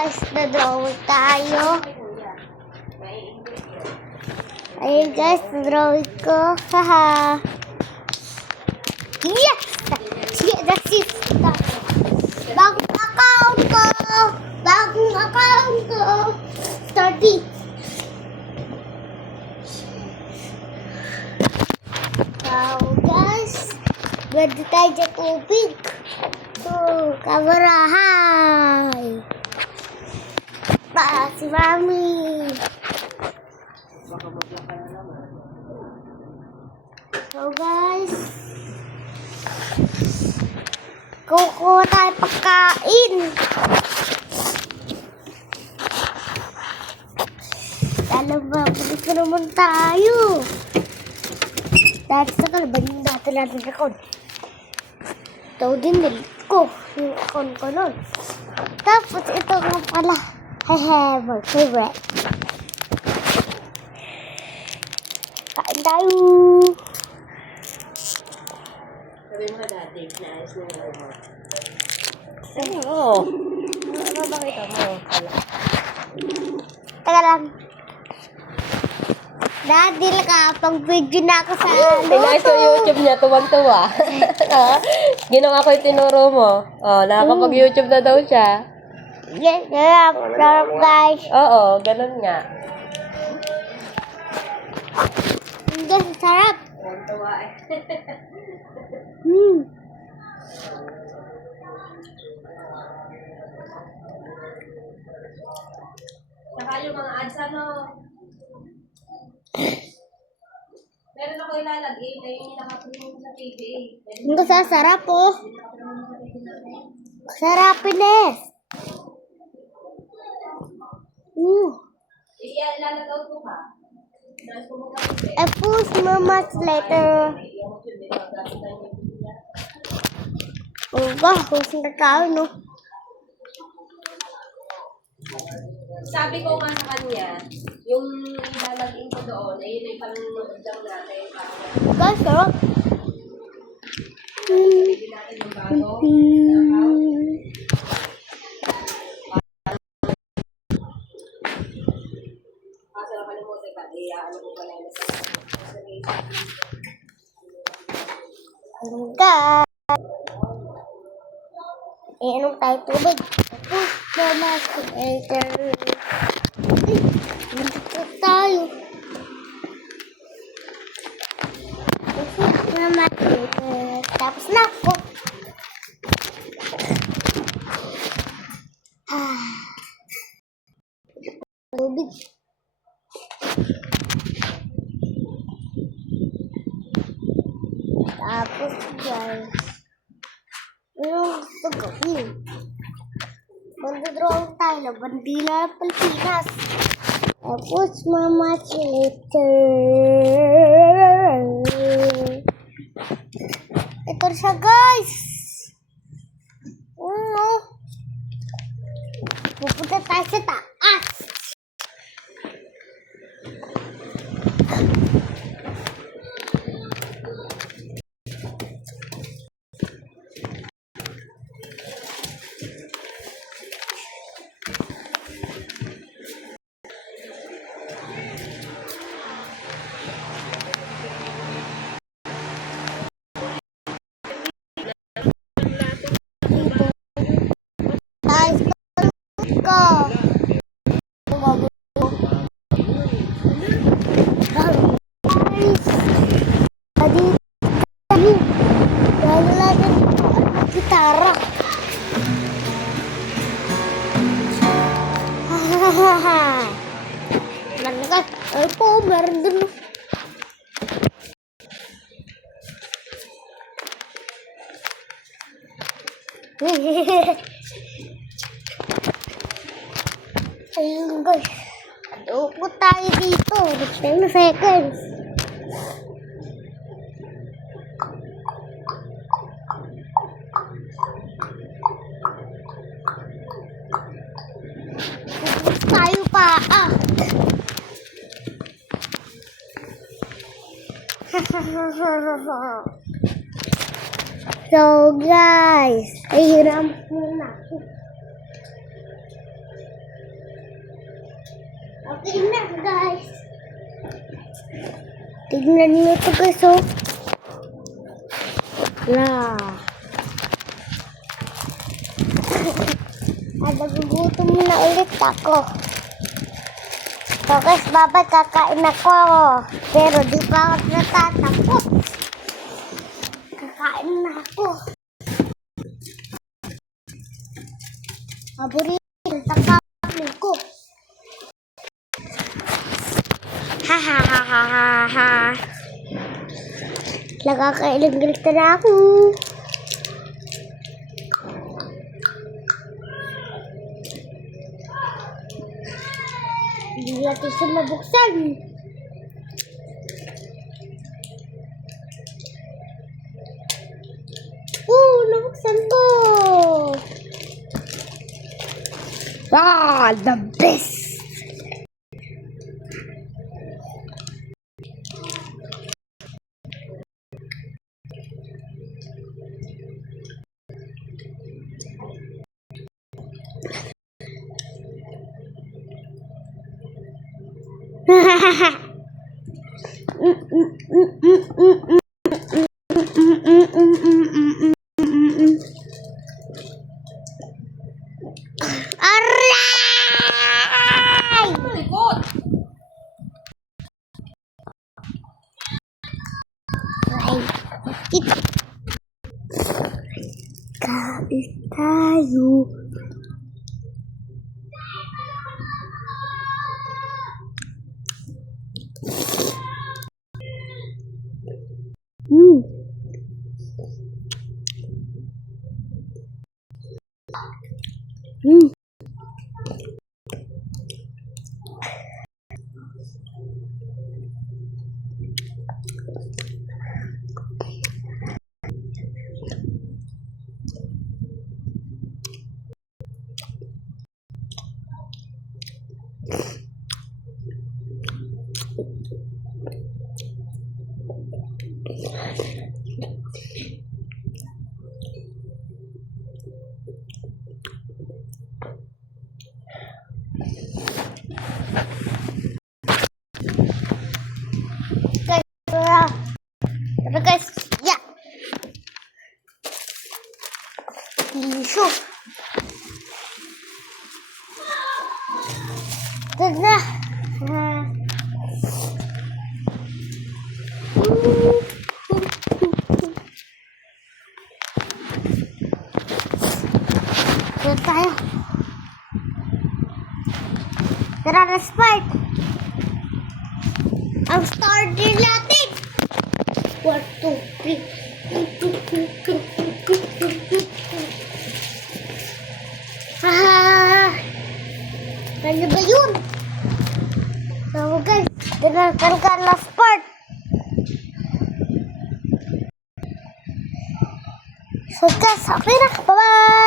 Guys, na-drawing tayo. Ayun guys, na-drawing ko. Haha. Yes! Sige, that's it. Bagong account ko. Bagong account ko. 30. Wow, guys. Ganda tayo sa tubig. So, kamarahay. Si Mami. So guys, kukuha tayo pagkain. Lalababalik na naman tayo. Dahil sa kalabang natin account. Ito din nilit ko. Yung account ko nun. Tapos ito nga pala. Hehe, my favorite. Kain tayo. Sabi mo ka dati, naayos mo yung mo. Ano? Ano ba kita mo? Teka lang. Dati nakapag-video na ako sa Tinayos ko YouTube niya, tuwang-tuwa. Ginawa ko yung tinuro mo. Oh, nakakapag-YouTube na daw siya. Yes, guys. Oo, ganun nga. Guys, sarap. Tuwang-tuwa eh. Saka yung mga ads, ano? Meron ako ilalagay na yung nakapunin sa TV. Ang sasarap oh. Sarapin eh. Ilalagaw ko ka. I post more much later. Oh, kung na tayo, no? Sabi ko nga sa kanya, yung ilalagay ko doon, ay yun ay panunodang natin. Guys, sarap. Pwede natin yung bago. Kaso na kalimutan ka, ano ko pala yun sa Guys. Inom tayo tubig. Push the mask later. Push tayo. Push the mask later. Tapos na po. Tubig. Tapos guys. Yung gusto gawin. Magdodrawing tayo na bandila ng Pilipinas. Tapos mama later. Ito siya guys. Pupunta tayo sa taas. Gitara. Meron ka. Ay po, meron dun. Ayun guys. Upo tayo dito. 10 seconds. Tayo pa. So guys, ay hiram muna. Okay na, guys. Tignan niyo ito, guys, oh. La. Nagugutom na ulit ako. So, guys, babay, kakain ako. Pero di pa ako natatapos. Kakain na ako. Paborito ng takapin ko. Ha ha ha ha ha ha. Nakakailang-galit na ako. Hindi natin siya mabuksan. Nabuksan ko. The best. Aray! Kain tayo. Tara guys, yeah. Liso. Tara. Tara tayo. Tara, let's fight. Ang start din natin. 1, 2, 3. Ano ba yun? So guys, dinarkan ka last part. So guys, okay na. Bye-bye!